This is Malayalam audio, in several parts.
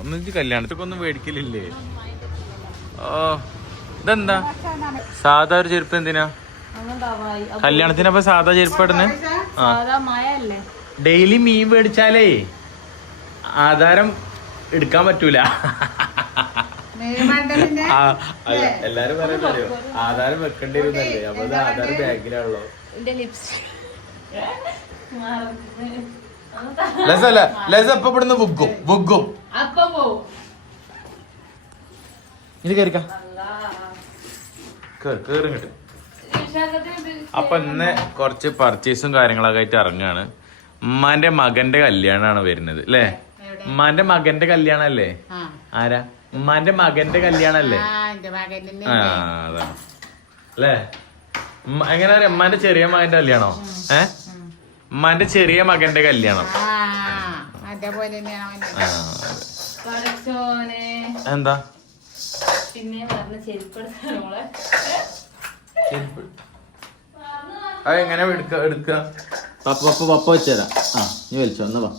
ഒന്നിച്ച് കല്യാണത്തിനൊക്കെ ഒന്നും മേടിക്കലില്ലേ? ഓ ഇതെന്താ സാധാ ഒരു ചെരുപ്പ്? എന്തിനാ കല്യാണത്തിനപ്പൊ സാധാ ചെരുപ്പ് ഇടുന്നത്? ഡെയിലി മീൻ മേടിച്ചാലേ ആധാരം എടുക്കാൻ പറ്റൂല. എല്ലാരും പറയുന്നറിയോ ആധാരം വെക്കേണ്ടി വരുന്നല്ലേ? അപ്പൊ ആധാരം ബാഗിലാണല്ലോ. ലസ ഇപ്പൊ ഇവിടുന്ന് ബുഗും ഇത് കേറിക്ക കേറി കിട്ടും. അപ്പൊ ഇന്ന് കുറച്ച് പർച്ചേസും കാര്യങ്ങളൊക്കെ ആയിട്ട് ഇറങ്ങാണ്. ഉമ്മാന്റെ മകന്റെ കല്യാണാണ് വരുന്നത് അല്ലേ? ഉമ്മാന്റെ മകന്റെ കല്യാണം അല്ലേ? ആരാ? ഉമ്മാന്റെ മകന്റെ കല്യാണല്ലേ? അതാണ് അല്ലേ? എങ്ങനെ പറയാ? ഉമ്മാന്റെ ചെറിയ മകന്റെ കല്യാണോ? ഉമ്മാന്റെ ചെറിയ മകന്റെ കല്യാണം. എന്താ എങ്ങനെ എടുക്ക? പപ്പ വെച്ചരാ. നീ വലിച്ചോ എന്നാ വാ.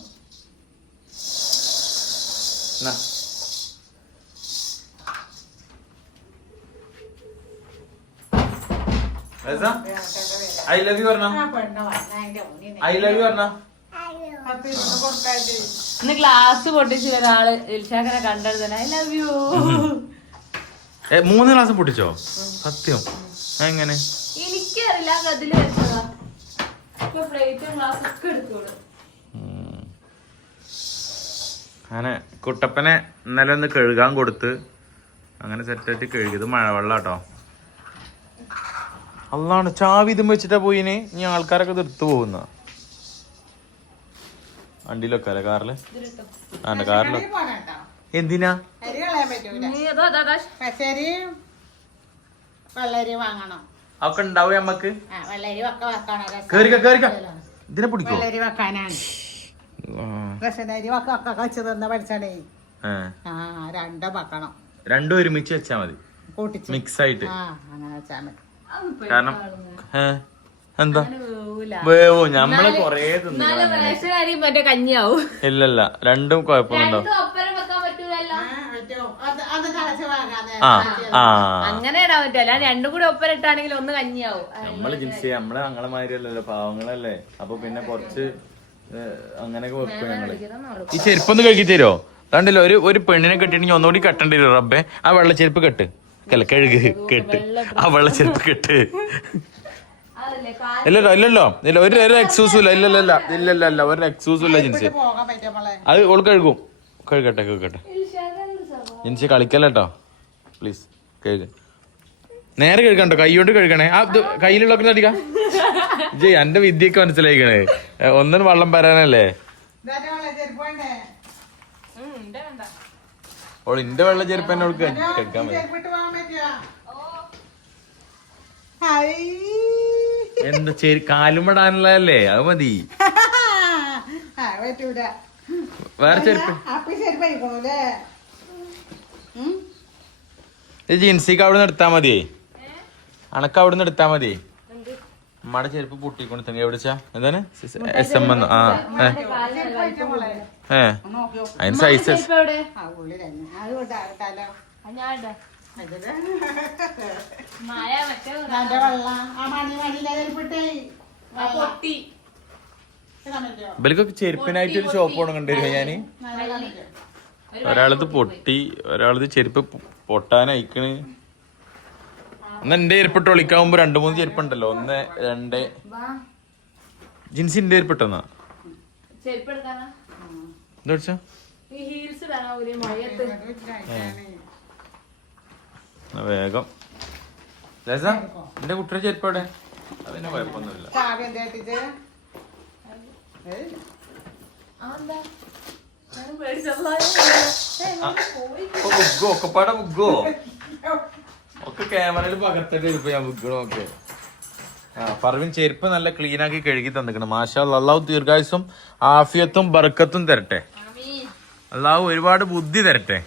ഐ ലവ് യു പറഞ്ഞ ഇന്ന് ഗ്ലാസ് പൊട്ടിച്ച് ഒരാള് ഇൽഷാഖിനെ കണ്ടെടുത്തന്നെ ഐ ലവ് യു. 3 ഗ്ലാസ് പൊട്ടിച്ചോ? സത്യം? എങ്ങനെ? എനിക്കറിയില്ല. അതില് വെച്ചതാ. പ്ലേറ്റും ഗ്ലാസ് ഒക്കെ എടുത്തോളൂ. അങ്ങനെ കുട്ടപ്പനെ ഇന്നലെ ഒന്ന് കഴുകാൻ കൊടുത്ത് അങ്ങനെ സെറ്റായിട്ട് കഴുകിയത് മഴവെള്ളാട്ടോ. അല്ലാണ് ചാവി ഇതും വെച്ചിട്ടാ പോയിന്. ഇനി ആൾക്കാരൊക്കെ എടുത്തു പോകുന്ന വണ്ടിയിലൊക്കെ അല്ലേ? കാറില് കാറില് എന്തിനാ? ഒക്കെ ഉണ്ടാവും നമ്മക്ക്. ഇതിനെ പിടിക്കോ? രണ്ടും ഒരുമിച്ച് വെച്ചാ മതി, മിക്സ് ആയിട്ട്. കാരണം എന്താ വേവോ? ഞമ്മള് കൊറേ മറ്റേ കഞ്ഞിയാവും. ഇല്ലല്ല, രണ്ടും കുഴപ്പമൊന്നുണ്ടാവും. അങ്ങനെ ഇടാൻ പറ്റില്ല. രണ്ടും കൂടി ഒപ്പര ഇട്ടാണെങ്കിൽ ഒന്ന് കഞ്ഞിയാവും. നമ്മള് ജിൻസി നമ്മള് ഞങ്ങളെ മാതിരിയല്ലല്ലോ, പാവങ്ങളല്ലേ. അപ്പൊ പിന്നെ കൊറച്ച് അങ്ങനെയൊക്കെ വെക്കും ഞങ്ങള്. ഈ ചെരുപ്പൊന്ന് കഴുകി തരുമോ? അതുകൊണ്ടല്ലോ ഒരു പെണ്ണിനെ കെട്ടിട്ടുണ്ടെങ്കിൽ ഒന്നുകൂടി കെട്ടേണ്ടി വരും. റബ്ബേ, ആ വെള്ളച്ചെരുപ്പ് കെട്ട്, കഴുകി കെട്ട്, ആ വെള്ളച്ചെരുപ്പ് കെട്ട്. ഇല്ലല്ലോ ഒരു എക്സ്ക്യൂസും ഇല്ല. ഇല്ലല്ല ഒരു എക്സ്ക്യൂസും ഇല്ല ജിൻസി. അത് ഓൾ കഴുകട്ടെ ജിൻസി കളിക്കല്ലോ പ്ലീസ്. നേരെ കഴുകണ്ടോ? കൈ കൊണ്ട് കഴുകണേ. ആ കയ്യിലുള്ളൊക്കെ അടിക്കാം. ജയ് എന്റെ വിദ്യയൊക്കെ മനസ്സിലായിക്കണേ. ഒന്നും വെള്ളം വരാനല്ലേ? ഓൾ ഇന്റെ വെള്ള ചെരുപ്പ് എന്നോട് കേൾക്കാൻ എന്താ കാലുമടാനുള്ളതല്ലേ? അത് മതി. വേറെ ചെരുപ്പ് ജിൻസിക്ക് അവിടെ നിന്ന് എടുത്താ മതി. അണക്ക് അവിടെ നിന്ന് എടുത്താ മതി. ഉമ്മയുടെ ചെരുപ്പ് പൊട്ടിക്കൊണ്ടു. എവിടെച്ചാ എന്താണ് SM എന്നോ? അതിന് സൈസ് ഇവൽക്കൊക്കെ ചെരുപ്പിനായിട്ടൊരു ഷോപ്പ് തുടങ്ങേണ്ടി വരും. ഞാന് ഒരാളത് പൊട്ടി, ഒരാളത് ചെരുപ്പ് പൊട്ടാനയക്കണ്. എന്നാ എന്റെ ചെരുപ്പിട്ട് ഒളിക്കാവുമ്പോ 2-3 ചെരുപ്പുണ്ടല്ലോ. 1 2 ജിൻസിന്റെ ചെരുപ്പിട്ടെന്നാ എന്താ വേഗം. എന്റെ കുട്ടിയുടെ ചെരുപ്പവിടെ? അതിന് കുഴപ്പമൊന്നുമില്ല. ഒക്കെപ്പാടെ ബുഗോ ഒക്കെ ക്യാമറയിൽ പകർത്തേണ്ടി ഇപ്പൊ ഞാൻ ബുഗണോ ഒക്കെ. പർവിൻ ചെരുപ്പ് നല്ല ക്ലീൻ ആക്കി കഴുകി തന്നിക്കണം. മാഷാ അല്ലാഹു ദീർഘായുസും ആഫിയത്തും ബർക്കത്തും തരട്ടെ. അല്ലാഹു ഒരുപാട് ബുദ്ധി തരട്ടെ.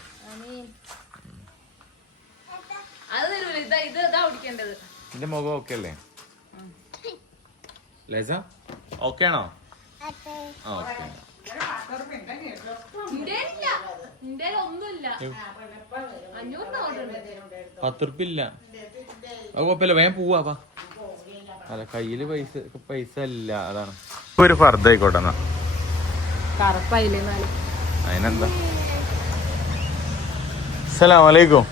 എന്റെ മുഖം ഓക്കെ അല്ലേ ലേസ? ഓക്കെ ആണോ? ഓക്കെ. ഒന്നുമില്ല 10 ഉറുപ്പ്യ ഇല്ല. അത് കുഴപ്പമില്ല, വേഗം പോവാ. അല്ല കയ്യില് പൈസ ഇല്ല, അതാണ്. ഒരു ഫർദ ആയിക്കോട്ടെ എന്നാ. അതിനെന്താ. അസ്സലാമു അലൈക്കും.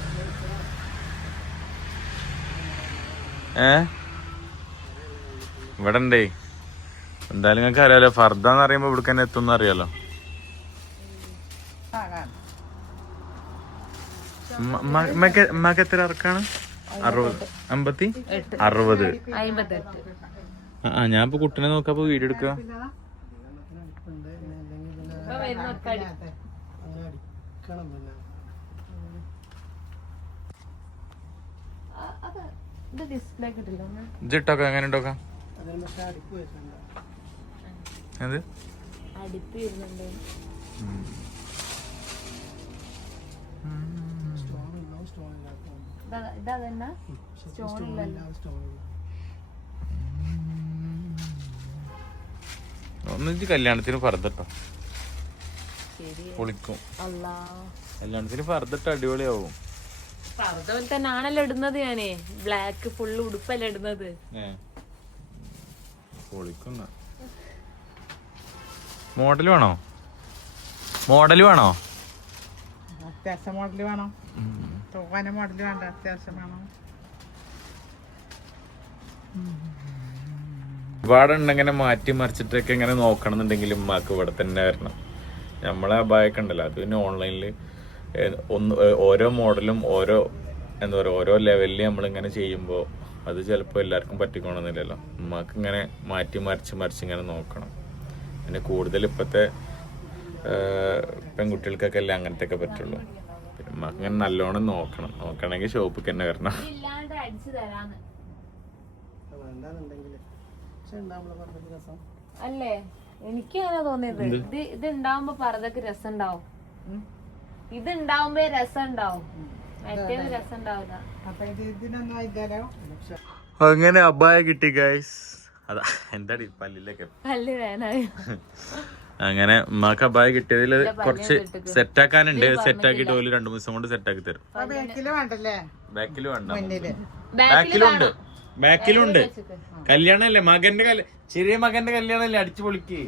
ഇവിടെ ഉണ്ടേ. എന്തായാലും നിങ്ങൾക്ക് അറിയാലോ, ഫർദ എന്ന് പറയുമ്പോ ഇവിടെ തന്നെ എത്തുന്ന അറിയാലോ. ഉമ്മക്ക് എത്ര ഇറക്കാണ്? 60 ഞാൻ ഇപ്പൊ കുട്ടീനെ നോക്കാപ്പോ വീഡിയോ എടുക്കുക. ഇട്ടോക്കാം, എങ്ങനെ ഇട്ടോക്കാം? അത് ഒന്നിച്ച് കല്യാണത്തിന് ഫർദട്ടോ പൊളിക്കും. കല്യാണത്തിന് ഫർദട്ടോ അടിപൊളിയാവും. അതുപോലെ തന്നെ ആണല്ലോ ഇടുന്നത്. ഞാനേ ബ്ലാക്ക് ഫുള്ള് ഉടുപ്പല്ലേ ഇടുന്നത്. പൊളിക്കുന്ന മോഡല് വേണോ? മോഡല് വേണോ? അത്യാവശ്യം മോഡല് വേണം. തോന മോഡല് വേണ്ട, അത്യാവശ്യം വേണം. ഒരുപാട് ഉണ്ടെങ്ങനെ മാറ്റി മറിച്ചിട്ടൊക്കെ ഇങ്ങനെ നോക്കണം എന്നുണ്ടെങ്കിൽ ഉമ്മാക്ക് ഇവിടെ തന്നെ വരണം. നമ്മളെ അബായൊക്കെ ഉണ്ടല്ലോ, അത് പിന്നെ ഓൺലൈനിൽ ഓരോ മോഡലും എന്താ പറയുക, ഓരോ ലെവലിൽ നമ്മളിങ്ങനെ ചെയ്യുമ്പോൾ അത് ചിലപ്പോൾ എല്ലാവർക്കും പറ്റിക്കണമെന്നില്ലല്ലോ. ഉമ്മാക്ക് ഇങ്ങനെ മാറ്റി മറിച്ച് ഇങ്ങനെ നോക്കണം. പിന്നെ കൂടുതൽ ഇപ്പോഴത്തെ പെൺകുട്ടികൾക്കൊക്കെ അല്ലേ അങ്ങനത്തെ ഒക്കെ പറ്റുള്ളൂ. പിന്നെ ഉമ്മാക്ക് ഇങ്ങനെ നല്ലോണം നോക്കണമെങ്കിൽ ഷോപ്പിൽ തന്നെ വരണം. അല്ലേ, എനിക്ക് അങ്ങനെ തോന്നിയത്. ഇത് ഉണ്ടാവുമ്പോ പറതൊക്കെ രസം ഉണ്ടാവും. ഇത് ഉണ്ടാവുമ്പോ രസം ഉണ്ടാവും, മറ്റേത് രസം ഉണ്ടാവില്ല. അങ്ങനെ അബായ കിട്ടി ഗൈസ്. അതാ എന്താടി പല്ലിലൊക്കെ പല്ല് വേനായി. അങ്ങനെ ഉമ്മാക്ക് അബായ കിട്ടിയതിൽ കുറച്ച് സെറ്റാക്കാനുണ്ട്. സെറ്റാക്കിട്ട് പോലും 2-3 ദിവസം കൊണ്ട് സെറ്റാക്കി തരും. ബാക്കില് വേണ്ട, ബാക്കിലുണ്ട്. കല്യാണല്ലേ, ചെറിയ മകന്റെ കല്യാണല്ലേ, അടിച്ചു പൊളിക്ക്.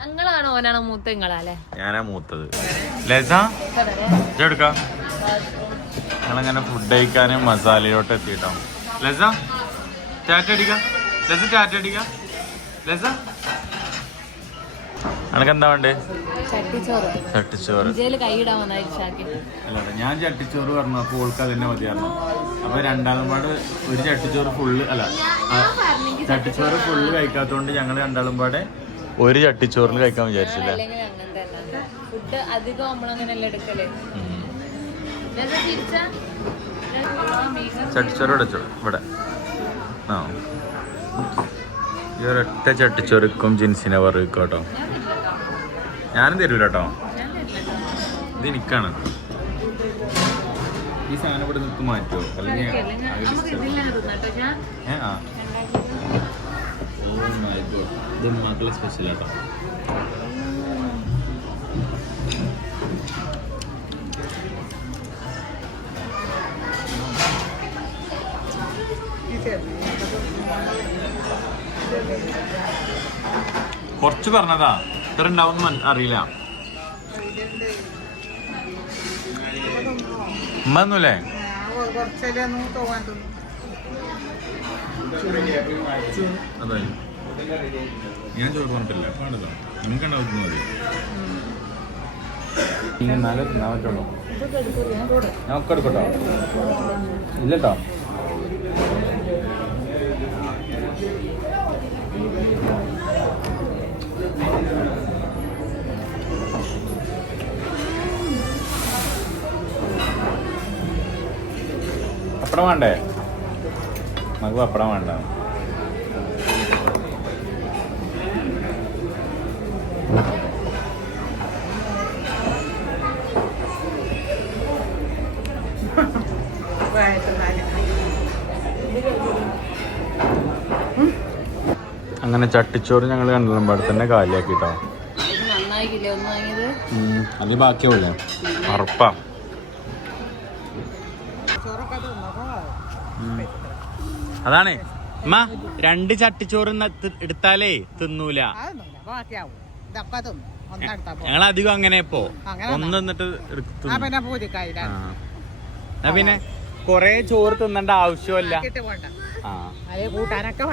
ഞങ്ങളാണോ ഓനാണോ മൂത്ത? നിങ്ങളല്ലേ? ഞാനാ മൂത്തത്. ലസ എടുക്ക. ഞങ്ങളങ്ങനെ ഫുഡ് കഴിക്കാനും മസാലയോട്ട് എത്തിയിട്ടോ. ലസ ടാറ്റ അടിക്ക. ലസ അനക്കെന്താ വേണ്ടേ? ചട്ടിച്ചോറ്. അല്ല, ഞാൻ ചട്ടിച്ചോറ് പറഞ്ഞു. അപ്പൊ ഓൾക്ക് അതന്നെ മതിയായിരുന്നു. അപ്പൊ രണ്ടാളും പാട് ഒരു ചട്ടിച്ചോറ് ഫുള്ള്, അല്ല ചട്ടിച്ചോറ് ഫുള്ള് കഴിക്കാത്തോണ്ട് ഞങ്ങൾ രണ്ടാളും പാടെ ഒരു ചട്ടിച്ചോറിൽ കഴിക്കാൻ വിചാരിച്ചില്ലേ. ഫുഡ് അധികം നമ്മളങ്ങനെയല്ലേ എടുക്കല്. ചട്ടിച്ചോറ് ഇവിടെ ആ ഈ ഒരൊറ്റ ചട്ടിച്ചോറിക്കും ജിൻസിനെ പറയും കേട്ടോ. ഞാനും തരൂല കേട്ടോ, ഇത് എനിക്കാണ്. ഈ സാധനം ഇവിടെ നിൽക്ക് മാറ്റുമോ? അല്ലെങ്കിൽ ഇത് മക്കളെ സ്പെഷ്യൽ കേട്ടോ. കുറച്ച് പറഞ്ഞതാ, ഇത്ര ഉണ്ടാവും അറിയില്ല. ഉമ്മന്നൂല്ലേ? അതെ, ഞാൻ ചോറ് പറഞ്ഞിട്ടില്ല. പാടല്ലോ, നിങ്ങൾക്ക് ഉണ്ടാവുന്നത് മതി. എന്നാലേ തിന്നാൻ പറ്റുള്ളൂ. ഞാൻ ഒക്കെ എടുക്കട്ടോ? ഇല്ലട്ടോ. പപ്പടം വേണ്ടേ? നമുക്ക് പപ്പടം വേണ്ട. അങ്ങനെ ചട്ടിച്ചോറ് ഞങ്ങൾ കണ്ടലമ്പാട് തന്നെ കാലിയാക്കിട്ടോ. നന്നായി കിലോ ഒന്ന് വാങ്ങിയത്. അത് ബാക്കിയാവൂലേ? ഉറപ്പാ. അതാണ് അമ്മ 2 ചട്ടിച്ചോറ് എടുത്താലേ തിന്നൂല. ഞങ്ങൾ അധികം അങ്ങനെ ഇപ്പോ ഒന്ന് തിന്നിട്ട് പിന്നെ കൊറേ ചോറ് തിന്നണ്ട ആവശ്യമല്ല. കൂട്ടാനൊക്കെ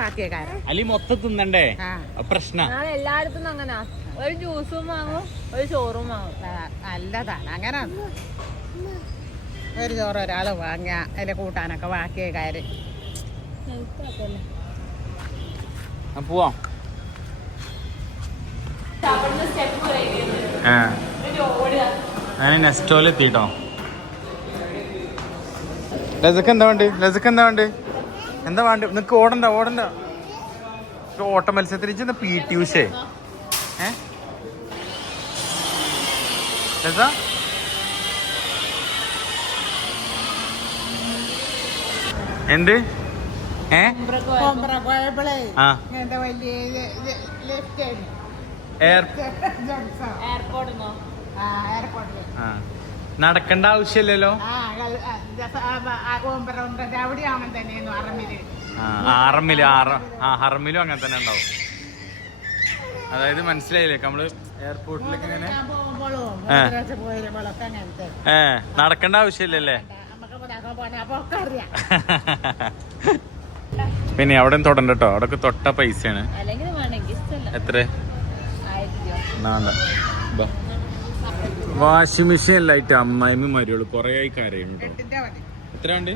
അല്ലെങ്കിൽ മൊത്തം തിന്നണ്ടേ? പ്രശ്നം എല്ലായിടത്തും അങ്ങനെ ഒരു ജ്യൂസും വാങ്ങും ഒരു ചോറും വാങ്ങും. നല്ലതാണ് അങ്ങനെ. ഒരു ചോറ് ഒരാള് വാങ്ങിയ അതിലെ കൂട്ടാനൊക്കെ ബാക്കിയ കാര്യം. പോവാം. ഞാൻ നെസ്റ്റോലെത്തിട്ടോ. ലസക്ക് എന്താ വേണ്ട? എന്താ വേണ്ട? നിനക്ക് ഓടണ്ട. ഓട്ട മത്സരത്തിൽ PT ഉഷേ ലസ എന്ത് നടക്കണ്ട ആവശ്യമില്ലല്ലോ. ഹറമിലും അങ്ങനെ തന്നെ ഉണ്ടാവും. അതായത് മനസ്സിലായില്ലേ നമ്മള് എയർപോർട്ടിലേക്ക് ഇങ്ങനെ നടക്കണ്ട ആവശ്യമില്ലല്ലേ. പിന്നെ അവിടെ തൊടണ്ട കേട്ടോ. അവിടെ തൊട്ട പൈസയാണ്. എത്ര? വാഷിംഗ് മെഷീൻ എല്ലായിട്ട് അമ്മായിമ്മ മരിയോളൂ കൊറേ ആയി കരയുണ്ട്. എത്ര ഉണ്ട്?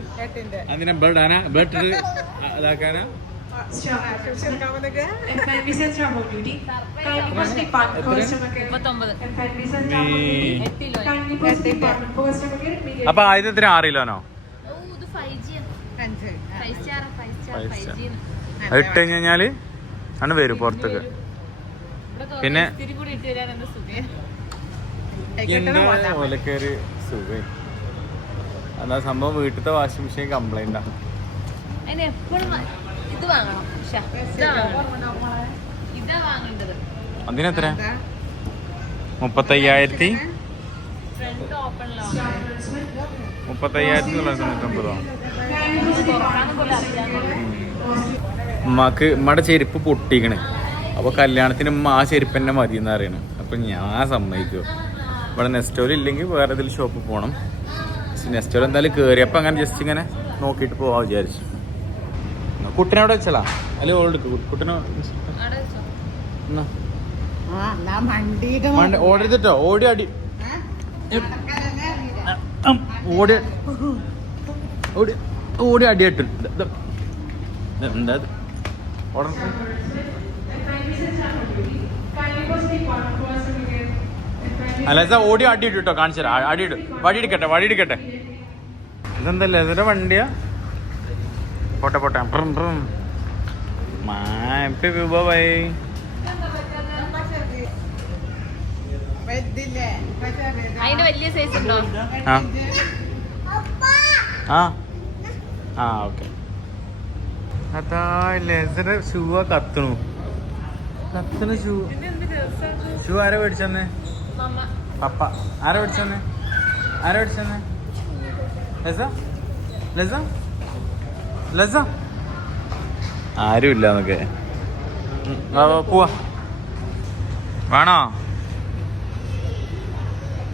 അതിനെ ഇതാക്കാനാ? അപ്പൊ ആദ്യത്തിന് 6 കിലോനോ? അത് ഇട്ട് കഴിഞ്ഞാല് ആണ് വരും പുറത്തേക്ക്. പിന്നെ ഓലക്കേറി സുഖം. അതാ സംഭവം. വീട്ടിലത്തെ വാഷിംഗ് മെഷീൻ കംപ്ലൈന്റ് ആണ്. അതിനെത്ര? 35,000 ഉമ്മക്ക് ഉമ്മയുടെ ചെരുപ്പ് പൊട്ടിക്കണ്. അപ്പൊ കല്യാണത്തിന് ഉമ്മ ആ ചെരുപ്പ് തന്നെ മതി എന്ന് പറയണ. അപ്പൊ ഞാൻ സമ്മതിക്കുമോ? ഇവിടെ നെസ്റ്റോൽ ഇല്ലെങ്കിൽ വേറെ ഏതെങ്കിലും ഷോപ്പിൽ പോകണം. നെസ്റ്റോൽ എന്തായാലും കയറിയപ്പോൾ അങ്ങനെ ജസ്റ്റ് ഇങ്ങനെ നോക്കിയിട്ട് പോവാ വിചാരിച്ചു. കുട്ടിനെ അവിടെ വെച്ചലാ അല്ലെ? ഓൾഡ് കുട്ടിനെ ഓടിട്ടോ. ഓടി അടി അടിയിട്ട് എന്താ അല്ല ഓടി അടിയിട്ടു കേട്ടോ. കാണിച്ചു തരാം. അടിയിടും. വടിയെടുക്കട്ടെ. ഇതെന്തല്ലേ? ഇതിന്റെ വണ്ടിയാ? പോട്ടെ ബൈ. വലിയ സൈസ് ഉണ്ടോ? ഓക്കെ. അതാ ലെസറ് ഷൂ കത്തണു. ഷൂ ആരാ മേടിച്ചെന്നേ? പപ്പ. ആരാ മേടിച്ചെന്നേ? ലസ ആരുമില്ല. എന്നൊക്കെ പോവാ. വേണോ?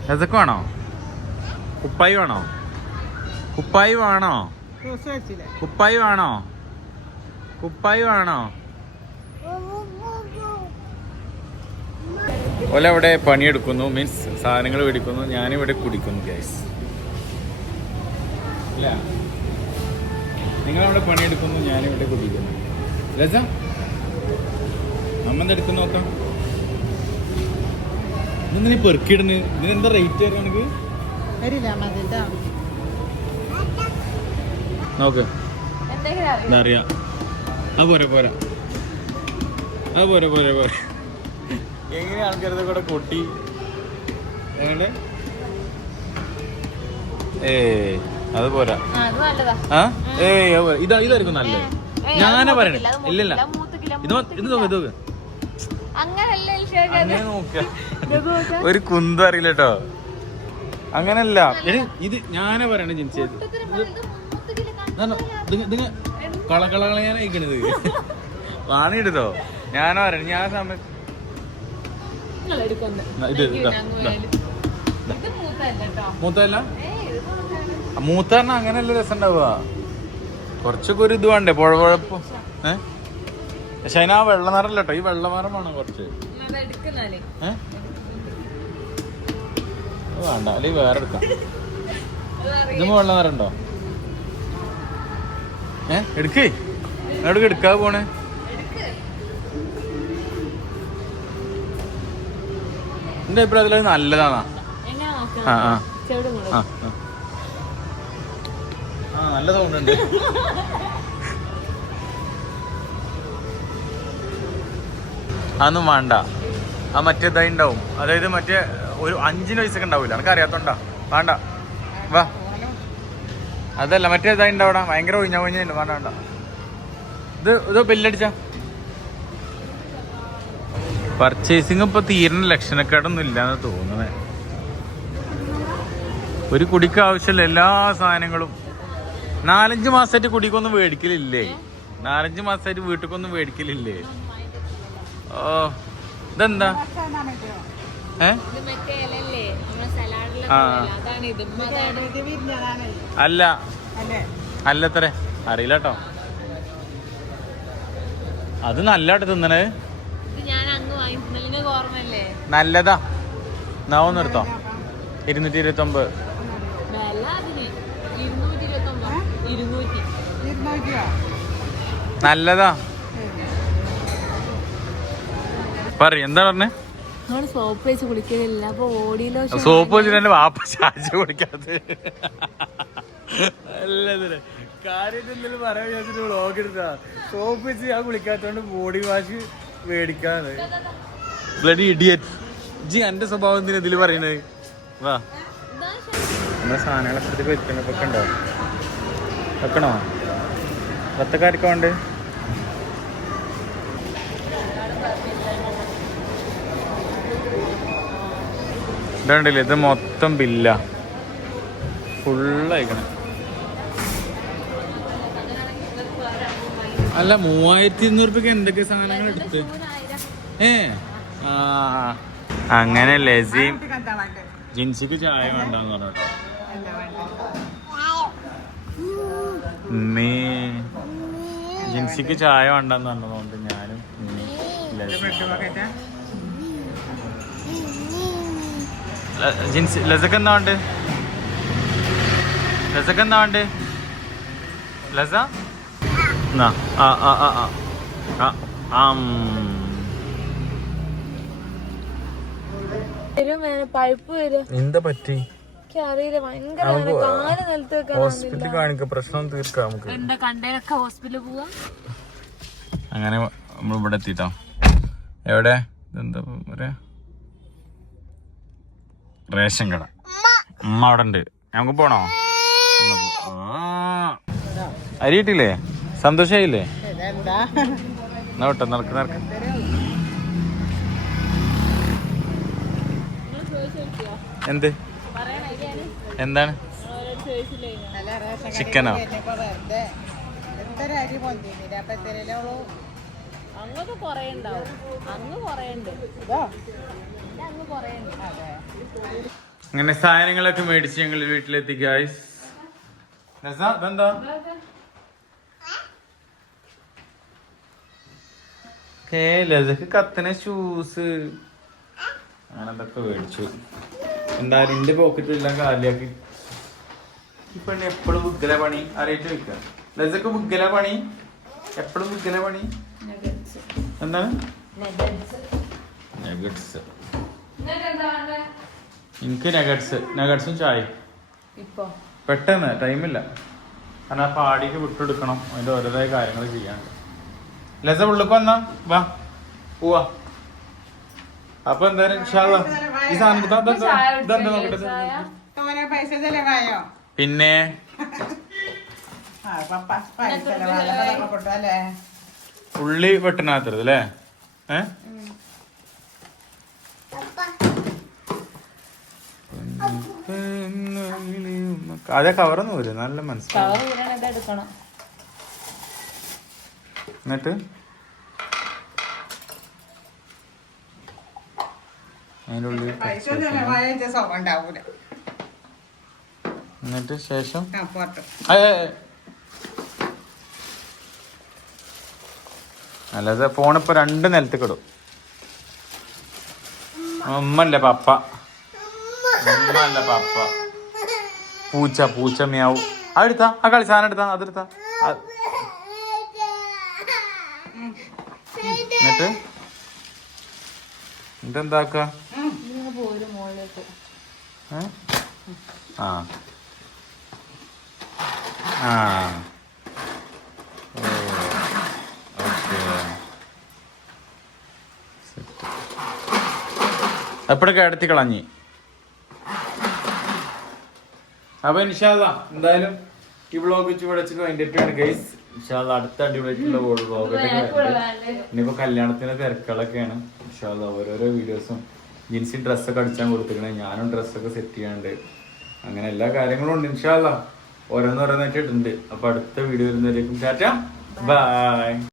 ലസക്ക് വേണോ? കുപ്പായി വേണോ? ഓല അവിടെ പണിയെടുക്കുന്നു. മീൻസ് സാധനങ്ങൾ മേടിക്കുന്നു. ഞാനിവിടെ കുടിക്കുന്നു ഗൈസ്. ഇല്ല, നിങ്ങളവിടെ പണിയെടുക്കുന്നു, ഞാനിവിടെ കുടിക്കുന്നു. ലസ അമ്മ എടുത്ത് നോക്കാം. ഇതെന്താ പെറുക്കിയിടുന്നു? ഇതിനെന്താ റേറ്റ് ആയിരുന്നു എനിക്ക്? നോക്ക്. അറിയാം. അത് പോരാ. എങ്ങനെ ആൾക്കാരത് കൂടെ കൊട്ടി? അത് പോരാ. ഇതായിരിക്കും നല്ലത്. ഞാനാ പറയണേ. ഇല്ലല്ല, ഇത് നോക്ക്. അങ്ങനല്ല അങ്ങനെ നോക്ക ഒരു കുന്തും അറിയില്ല കേട്ടോ. അങ്ങനല്ല ഇത് ഞാനാ പറയണ ജിൻസി. കളകളകളയാണത് വാണിയെടുത്തോ. ഞാനാ പറയണ ഞാൻ സമയത്ത് മൂത്തല്ല മൂത്ത പറഞ്ഞ അങ്ങനെയല്ല രസം ഉണ്ടാവുക. കുറച്ചൊക്കെ ഒരു ഇത് വേണ്ടേ പുഴപ്പും. പക്ഷെ അതിന് ആ വെള്ള നിറല്ല കേട്ടോ. ഈ വെള്ള നിറം വേണം കുറച്ച്. വേണ്ട അല്ലെങ്കിൽ വേറെ എടുക്കാം. ഇതുമ്പോ വെള്ള നിറം ഉണ്ടോ? എടുക്കേ എവിടെ എടുക്കാതെ പോണേ. എന്റെ അഭിപ്രായത്തിൽ അത് നല്ലതാണോ? നല്ല തോന്നുന്നുണ്ട്. അതൊന്നും വേണ്ട. ആ മറ്റേതായി ഉണ്ടാവും. അതായത് മറ്റേ ഒരു 5 പൈസക്ക് ഉണ്ടാവില്ല. എനിക്ക് അറിയാത്തോണ്ടാ. വേണ്ട വാ. അതല്ല മറ്റേതായി ഉണ്ടാവടാ. ഭയങ്കര ഒഴിഞ്ഞ വേണ്ട വേണ്ട. ഇത് ബില്ലടിച്ച പർച്ചേസിങ് ഇപ്പൊ തീരുന്ന ലക്ഷണക്കേടൊന്നും ഇല്ലാന്ന് തോന്നുന്നേ. ഒരു കുടിക്ക് ആവശ്യമില്ല എല്ലാ സാധനങ്ങളും. 4-5 മാസമായിട്ട് കുടിക്കൊന്നും മേടിക്കലില്ലേ? 4-5 മാസമായിട്ട് വീട്ടിക്കൊന്നും മേടിക്കലില്ലേ? ഓ ഇതെന്താ? അല്ല അല്ലത്ര അറിയില്ല കേട്ടോ. അത് നല്ലതായിട്ട് തിന്നണേ. നല്ലതാ. എന്നാ ഒന്ന് എടുത്തോ. 229. നല്ലതാ. പറ എന്താ പറഞ്ഞേ? സോപ്പ് വെച്ച് കുളിക്കുന്നില്ല. അപ്പൊ ഓടിയിലോ സോപ്പ് വെച്ചിട്ട് വാപ്പ ചാച്ച കുടിക്കാത്ത എല്ലാത്തിനും കാര്യമായിട്ട് എന്തെങ്കിലും പറയാൻ വിചാരിച്ചിട്ട് വ്ളോഗ് എടുത്താ. സോപ്പ് വെച്ച് ഞാൻ കുളിക്കാത്തോണ്ട് ബോഡി വാഷ് മേടിക്കാന്ന്. Bloody idiot. ജി എന്റെ സ്വഭാവം എന്തിനാ ഇതില് പറയണത്? വാ നമ്മളെ സാധനങ്ങളൊക്കെ എടുത്തിട്ട് വെക്കണപ്പൊക്കെ ഉണ്ടോ? വെക്കണോ? പത്തക്കാർക്കുണ്ട്. ഇതുണ്ടല്ലേ ഇത് മൊത്തം ബില്ല ഫുള്ളയക്കണം. അല്ല 3200 എന്തൊക്കെ സാധനങ്ങൾ എടുത്ത് അങ്ങനെ ലസീം ജിൻസിക്ക് ചായ വേണ്ടെന്ന് പറഞ്ഞോ. ജിൻസിക്ക് ചായ വേണ്ടെന്ന് പറഞ്ഞതുകൊണ്ട് ഞാനും ജിൻസി ലസക്ക് എന്താ വേണ്ട? ലസക്ക് എന്താ വേണ്ട? ലസ എന്താ പറ്റി? ഹോസ്പിറ്റലിൽ കാണിക്ക. പ്രശ്നം തീർക്കാം നമുക്ക്. അങ്ങനെ നമ്മൾ ഇവിടെ എത്തിട്ടോ. എവിടെ? എന്താ പറയാ? റേഷൻ കട. അമ്മ അവിടെ ഉണ്ട്. നമുക്ക് പോണോ? അരി കിട്ടില്ലേ? സന്തോഷായില്ലേ? നോട്ടെ നടക്ക് നടക്ക്. എന്ത് എന്താണ്? ചിക്കനോ? അങ്ങനെ സാധനങ്ങളൊക്കെ മേടിച്ച് ഞങ്ങൾ വീട്ടിലെത്തി ഗായ്സ്. ഇതെന്താ? ലസക്ക് കത്തന ഷൂസ് അങ്ങനെ അതൊക്കെ മേടിച്ചു. എന്തായാലും എന്റെ പോക്കറ്റെല്ലാം കാലിയാക്കി. ഈ പെണ്ണ് എപ്പോഴും ബുക്കല പണി അറിയിച്ചു വെക്ക. ലസക്ക് ബുക്കല പണി എപ്പോഴും ബുക്കല പണി. എന്താണ്? നഗറ്റ്സ്. എനിക്ക് നഗറ്റ്സും ചായ പെട്ടെന്ന് ടൈമില്ല. കാരണം ആ പാടിക്ക് വിട്ടെടുക്കണം. അതിന്റെ ഓരോതായ കാര്യങ്ങൾ ചെയ്യാനുണ്ട്. ലസ ഉള്ളിക്ക് വന്നാ വാ പോവാ. അപ്പൊ എന്തായാലും ഈ സാധനം പിന്നെ ഉള്ളി വെട്ടണാത്തത് അല്ലേ? അതേ കവറൊന്നും വരും നല്ല മനസ്സിലാവും. കവർ ഊരാൻ ഇത് എടുക്കണം. എന്നിട്ട് അതിൻ്റെ ഉള്ളിൽ ഉണ്ടാവൂല. എന്നിട്ട് ശേഷം ആ പോട്ടെ. അല്ലാതെ ഫോണിപ്പോ 2 നിലത്ത് കിടും. ഉമ്മല്ല പപ്പ, ഉമ്മല്ല പപ്പ. പൂച്ച മ്യാവും. അതെടുത്താ, ആ കളി സാധനം എടുത്താ, അതെടുത്താ. എന്നിട്ട് എന്താക്ക? പോരും മുകളിലേക്ക്. ആ ആ എപ്പോഴൊക്കെ അടുത്തി കളഞ്ഞി. അപ്പൊ ഇൻഷാല്ല എന്തായാലും ഈ വ്ളോഗ് വെച്ചിട്ട് അതിൻ്റെ ഗൈസ്. ഇൻഷാല്ല അടുത്ത അടിപൊളിയായിട്ടുള്ള വ്ളോഗൊക്കെ. ഇനിയിപ്പോ കല്യാണത്തിന്റെ തിരക്കുകളൊക്കെയാണ്. ഇൻഷാല്ല ഓരോരോ വീഡിയോസും. ജീൻസി ഡ്രസ്സൊക്കെ അടിച്ചാൻ കൊടുത്തിക്കണേ, ഞാനും ഡ്രസ്സൊക്കെ സെറ്റ് ചെയ്യാണ്ട്. അങ്ങനെ എല്ലാ കാര്യങ്ങളും ഉണ്ട്. ഇൻഷാല്ല ഓരോന്നോരോന്നായിട്ട് ഇട്ടുണ്ട്. അപ്പൊ അടുത്ത വീഡിയോ വരുന്നവരേക്കും ടാറ്റ ബൈ.